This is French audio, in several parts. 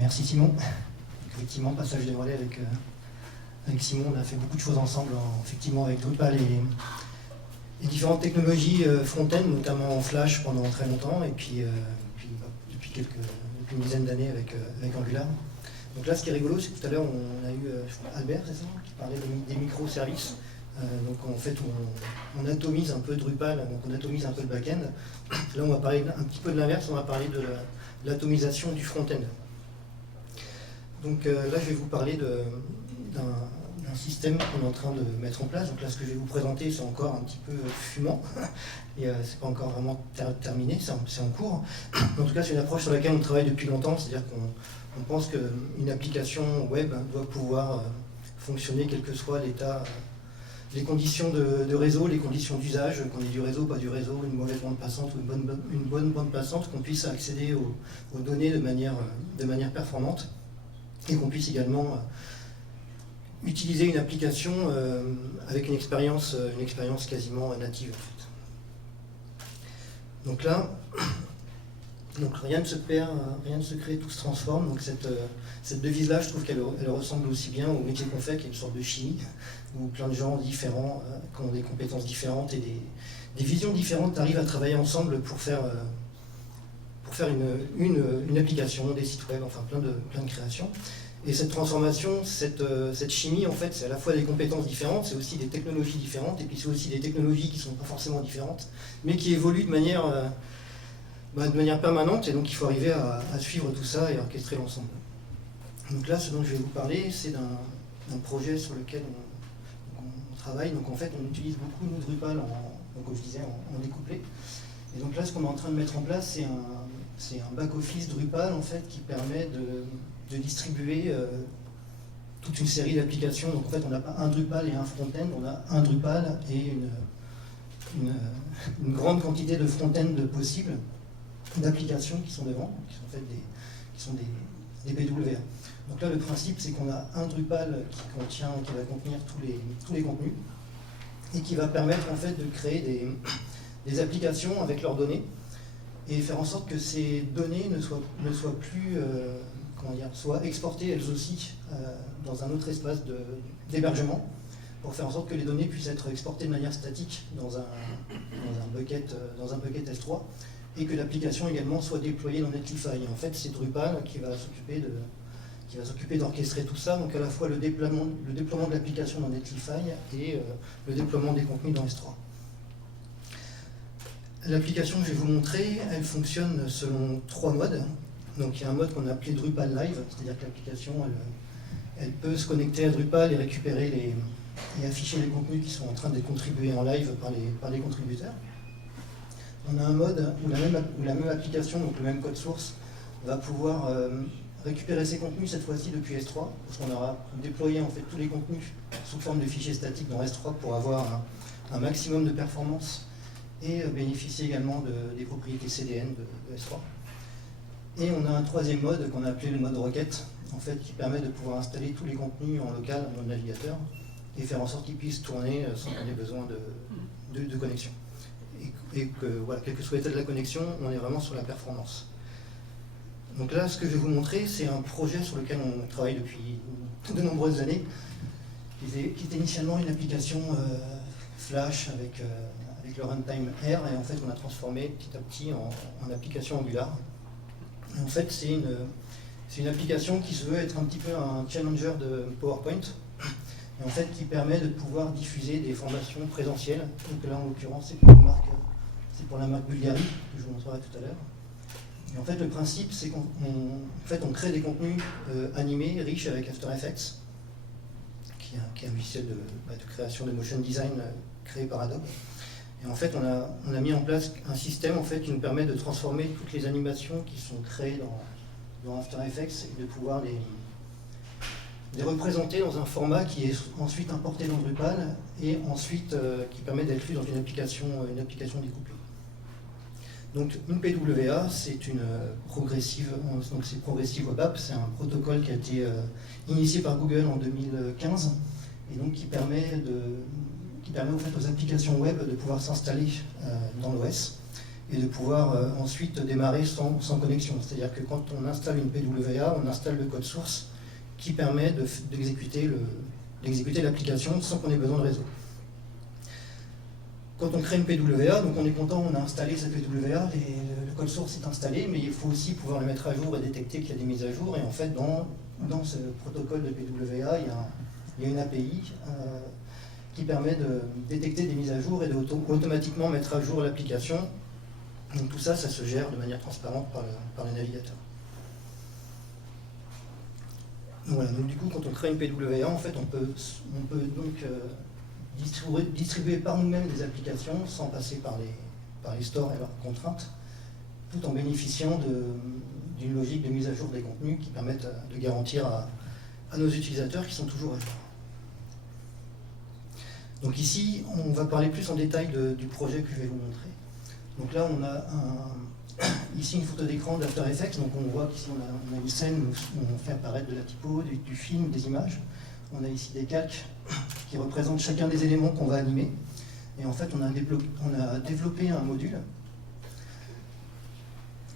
Merci Simon. Effectivement, passage de relais avec Simon, on a fait beaucoup de choses ensemble, effectivement avec Drupal et différentes technologies front-end, notamment en Flash pendant très longtemps, et puis depuis une dizaine d'années avec Angular. Donc là, ce qui est rigolo, c'est que tout à l'heure, on a eu Albert, c'est ça, qui parlait des microservices. Donc en fait, on atomise un peu Drupal, donc on atomise un peu le back-end. Là, on va parler un petit peu de l'inverse, on va parler de l'atomisation du front-end. Donc là, je vais vous parler d'un système qu'on est en train de mettre en place. Donc là, ce que je vais vous présenter, c'est encore un petit peu fumant, et c'est pas encore vraiment terminé, c'est en cours. En tout cas, c'est une approche sur laquelle on travaille depuis longtemps, c'est-à-dire qu'on pense qu'une application web doit pouvoir fonctionner quel que soit l'état, les conditions de réseau, les conditions d'usage, qu'on ait du réseau, pas du réseau, une mauvaise bande passante ou une bonne bande passante, qu'on puisse accéder aux données de manière performante, et qu'on puisse également utiliser une application avec une expérience quasiment native en fait. Donc là, rien ne se perd, rien ne se crée, tout se transforme. Donc cette devise-là, je trouve qu'elle ressemble aussi bien au métier qu'on fait, qui est une sorte de chimie, où plein de gens différents, qui ont des compétences différentes et des visions différentes, arrivent à travailler ensemble pour faire une application, des sites web, enfin plein de créations. Et cette transformation, cette chimie, en fait, c'est à la fois des compétences différentes, c'est aussi des technologies différentes, et puis c'est aussi des technologies qui ne sont pas forcément différentes, mais qui évoluent de manière permanente, et donc il faut arriver à suivre tout ça et à orchestrer l'ensemble. Donc là, ce dont je vais vous parler, c'est d'un projet sur lequel on travaille. Donc en fait, on utilise beaucoup nos Drupal, comme je disais, en découplé. Et donc là, ce qu'on est en train de mettre en place, c'est un back-office Drupal, en fait, qui permet de distribuer toute une série d'applications. Donc en fait, on n'a pas un Drupal et un front-end, on a un Drupal et une grande quantité de front-end possibles, d'applications qui sont devant, qui sont en fait des PWA. Donc là, le principe, c'est qu'on a un Drupal qui va contenir tous les contenus et qui va permettre en fait de créer des applications avec leurs données et faire en sorte que ces données ne soient plus soient exportées elles aussi dans un autre espace d'hébergement, pour faire en sorte que les données puissent être exportées de manière statique dans un bucket S3, et que l'application également soit déployée dans Netlify. Et en fait, c'est Drupal qui va s'occuper d'orchestrer tout ça, donc à la fois le déploiement de l'application dans Netlify et le déploiement des contenus dans S3. L'application que je vais vous montrer, elle fonctionne selon 3 modes. Donc il y a un mode qu'on a appelé Drupal Live, c'est-à-dire que l'application elle peut se connecter à Drupal et récupérer et afficher les contenus qui sont en train d'être contribués en live par les contributeurs. On a un mode où la même application, donc le même code source, va pouvoir récupérer ses contenus cette fois-ci depuis S3, parce qu'on aura déployé en fait tous les contenus sous forme de fichiers statiques dans S3 pour avoir un maximum de performance et bénéficier également des propriétés CDN de S3. Et on a un troisième mode qu'on a appelé le mode requête, en fait, qui permet de pouvoir installer tous les contenus en local dans le navigateur et faire en sorte qu'ils puissent tourner sans qu'on ait besoin de connexion. Et que, voilà, quel que soit l'état de la connexion, on est vraiment sur la performance. Donc là, ce que je vais vous montrer, c'est un projet sur lequel on travaille depuis de nombreuses années, qui était initialement une application Flash avec le runtime R, et en fait, on a transformé petit à petit en application Angular. Et en fait, c'est une application qui se veut être un petit peu un challenger de PowerPoint, et en fait qui permet de pouvoir diffuser des formations présentielles. Donc là, en l'occurrence, c'est pour la marque Bulgarie, que je vous montrerai tout à l'heure. Et en fait, le principe, c'est qu'on crée des contenus animés, riches avec After Effects, qui est un logiciel de création de motion design créé par Adobe. Et en fait, on a mis en place un système en fait, qui nous permet de transformer toutes les animations qui sont créées dans After Effects et de pouvoir les représenter dans un format qui est ensuite importé dans Drupal et ensuite qui permet d'être lu dans une application découplée. Donc une PWA, c'est une progressive web app, c'est un protocole qui a été initié par Google en 2015 et donc qui permet en fait aux applications web de pouvoir s'installer dans l'OS et de pouvoir ensuite démarrer sans connexion. C'est-à-dire que quand on installe une PWA, on installe le code source qui permet d'exécuter l'application sans qu'on ait besoin de réseau. Quand on crée une PWA, donc on est content, on a installé cette PWA, le code source est installé, mais il faut aussi pouvoir le mettre à jour et détecter qu'il y a des mises à jour. Et en fait, dans ce protocole de PWA, il y a une API qui permet de détecter des mises à jour et d'automatiquement mettre à jour l'application. Donc tout ça, ça se gère de manière transparente par le navigateur. Voilà, donc du coup, quand on crée une PWA, en fait, on peut donc distribuer par nous-mêmes des applications sans passer par les stores et leurs contraintes, tout en bénéficiant d'une logique de mise à jour des contenus qui permettent de garantir à nos utilisateurs qu'ils sont toujours à jour. Donc ici, on va parler plus en détail du projet que je vais vous montrer. Donc là, on a ici une photo d'écran d'After Effects. Donc on voit qu'ici, on a une scène où on fait apparaître de la typo, du film, des images. On a ici des calques qui représentent chacun des éléments qu'on va animer. Et en fait, on a développé un module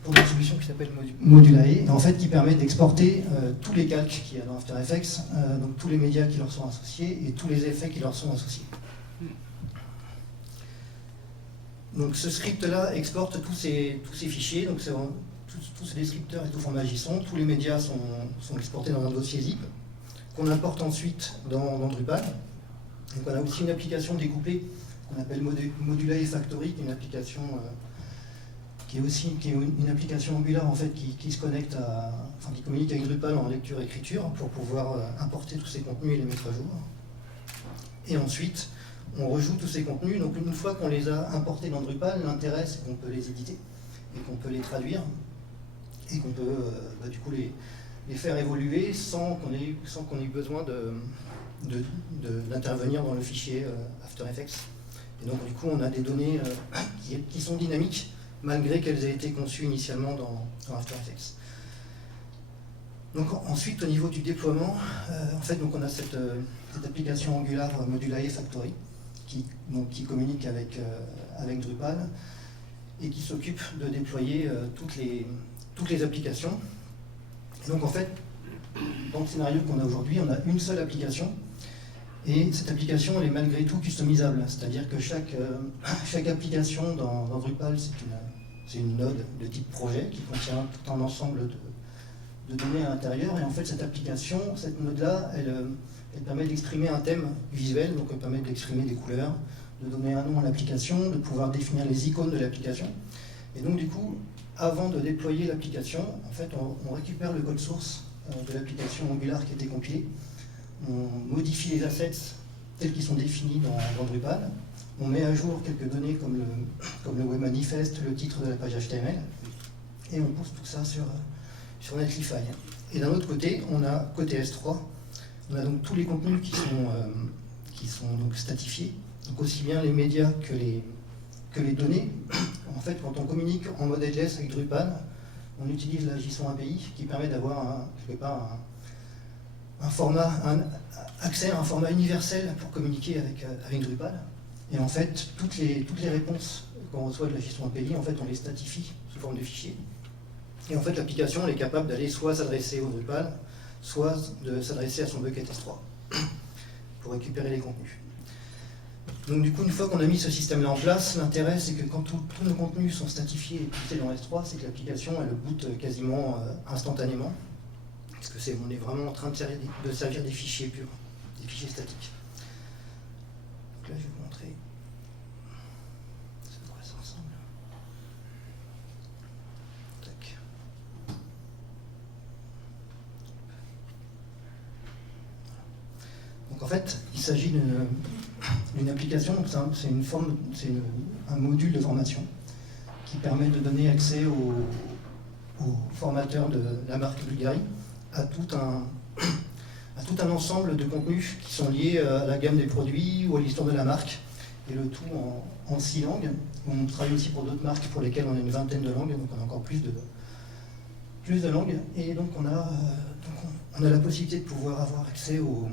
pour une solution qui s'appelle Modulae, en fait, qui permet d'exporter tous les calques qu'il y a dans After Effects, donc tous les médias qui leur sont associés et tous les effets qui leur sont associés. Donc ce script-là exporte tous ces fichiers, donc tous ces descripteurs et tout format JSON, tous les médias sont exportés dans un dossier zip, qu'on importe ensuite dans Drupal. Donc on a aussi une application découpée qu'on appelle Modulae Factory, qui est une application qui est une application Angular en fait qui se connecte qui communique avec Drupal en lecture-écriture pour pouvoir importer tous ces contenus et les mettre à jour. Et ensuite, on rejoue tous ces contenus. Donc une fois qu'on les a importés dans Drupal, l'intérêt c'est qu'on peut les éditer et qu'on peut les traduire et qu'on peut du coup les faire évoluer sans qu'on ait besoin d'intervenir dans le fichier After Effects. Et donc du coup on a des données qui sont dynamiques malgré qu'elles aient été conçues initialement dans After Effects. Donc ensuite au niveau du déploiement, en fait donc on a cette application Angular Modulae Factory qui communique avec Drupal et qui s'occupe de déployer toutes les applications. Et donc en fait, dans le scénario qu'on a aujourd'hui, on a une seule application et cette application elle est malgré tout customisable, c'est-à-dire que chaque application dans Drupal c'est une node de type projet qui contient tout un ensemble de données à l'intérieur, et en fait cette application, cette node-là, elle permet d'exprimer un thème visuel, donc elle permet d'exprimer des couleurs, de donner un nom à l'application, de pouvoir définir les icônes de l'application. Et donc du coup, avant de déployer l'application, en fait on récupère le code source de l'application Angular qui a été compilé, on modifie les assets tels qu'ils sont définis dans Drupal, on met à jour quelques données comme le web manifest, le titre de la page HTML, et on pousse tout ça sur Netlify. Et d'un autre côté, on a côté S3, on a donc tous les contenus qui sont donc statifiés, donc aussi bien les médias que les données. En fait, quand on communique en mode headless avec Drupal, on utilise la JSON API qui permet d'avoir accès à un format universel pour communiquer avec Drupal. Et en fait, toutes les réponses qu'on reçoit de la JSON API, en fait, on les statifie sous forme de fichiers. Et en fait, l'application elle est capable d'aller soit s'adresser au Drupal, soit de s'adresser à son bucket S3 pour récupérer les contenus. Donc du coup, une fois qu'on a mis ce système-là en place, l'intérêt c'est que quand tous nos contenus sont statifiés et poussés dans S3, c'est que l'application elle boot quasiment instantanément, parce que on est vraiment en train de servir des fichiers purs, des fichiers statiques. Donc là, je vais vous montrer. Ça devrait ça ensemble. Tac. Donc en fait, il s'agit d'une application, c'est un module de formation qui permet de donner accès aux formateurs de la marque Bulgari à tout un ensemble de contenus qui sont liés à la gamme des produits ou à l'histoire de la marque, et le tout en 6 langues. On travaille aussi pour d'autres marques pour lesquelles on a une vingtaine de langues, donc on a encore plus de langues. Et donc on on a la possibilité de pouvoir avoir accès au...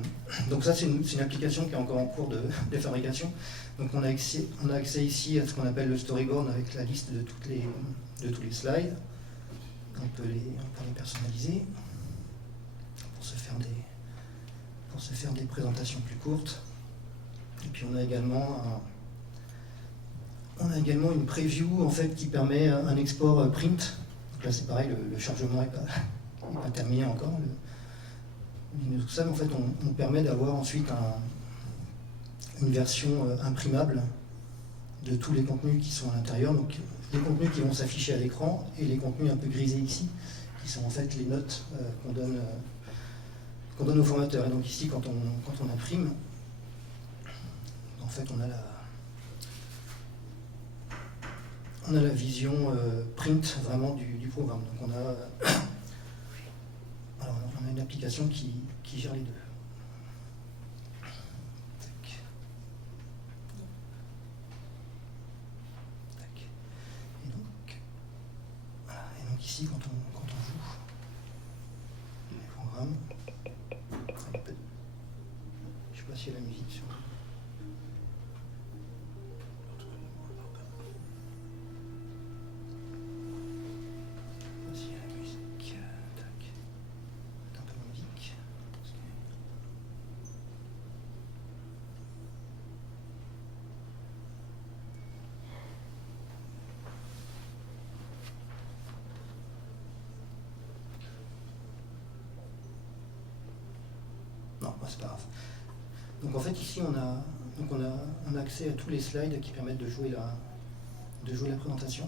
Donc ça, c'est une application qui est encore en cours de fabrication. Donc on a accès ici à ce qu'on appelle le storyboard avec la liste de tous les slides. On peut les personnaliser pour se faire des présentations plus courtes. Et puis on a également une preview en fait, qui permet un export print. Donc là c'est pareil, le chargement n'est pas terminé encore. Tout ça, en fait, on permet d'avoir ensuite une version imprimable de tous les contenus qui sont à l'intérieur. Donc les contenus qui vont s'afficher à l'écran et les contenus un peu grisés ici, qui sont en fait les notes qu'on donne aux formateurs. Et donc ici, quand on imprime, en fait, on a la vision print vraiment du programme. Donc on a une application qui gère les deux. Et donc ici, quand on joue les programmes, je ne sais pas s'il y a la musique sur... Non, c'est pas grave. Donc en fait ici on a accès à tous les slides qui permettent de jouer la présentation.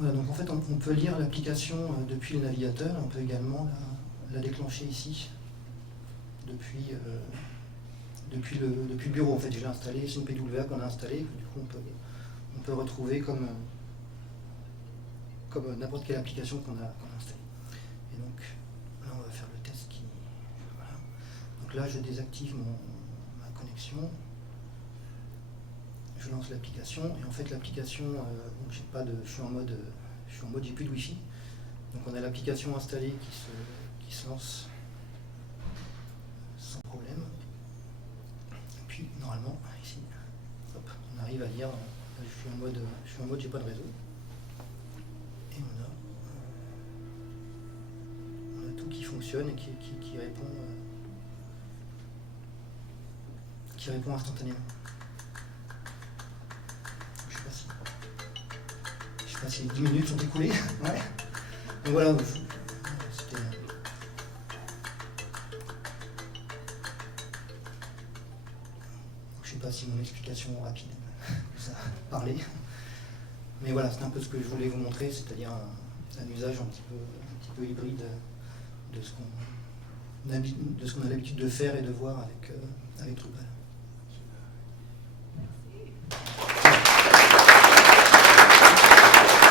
Donc en fait on peut lire l'application depuis le navigateur, on peut également la déclencher ici depuis le bureau. En fait, j'ai installé, c'est une PWA qu'on a installée, du coup on peut retrouver comme n'importe quelle application qu'on a installée. Et donc là on va faire le test voilà. Donc là je désactive ma connexion. Je lance l'application et en fait l'application, je suis en mode j'ai plus de Wi-Fi. Donc on a l'application installée qui se lance sans problème. Et puis normalement ici, hop, on arrive à lire. Là, je suis en mode j'ai pas de réseau. Et on a tout qui fonctionne et qui répond instantanément. Je sais pas si 10 minutes sont écoulées. Ouais. Donc voilà, c'était... Je sais pas si mon explication rapide vous a parlé. Mais voilà, c'est un peu ce que je voulais vous montrer, c'est-à-dire un usage un petit peu hybride de ce qu'on a l'habitude de faire et de voir avec Drupal.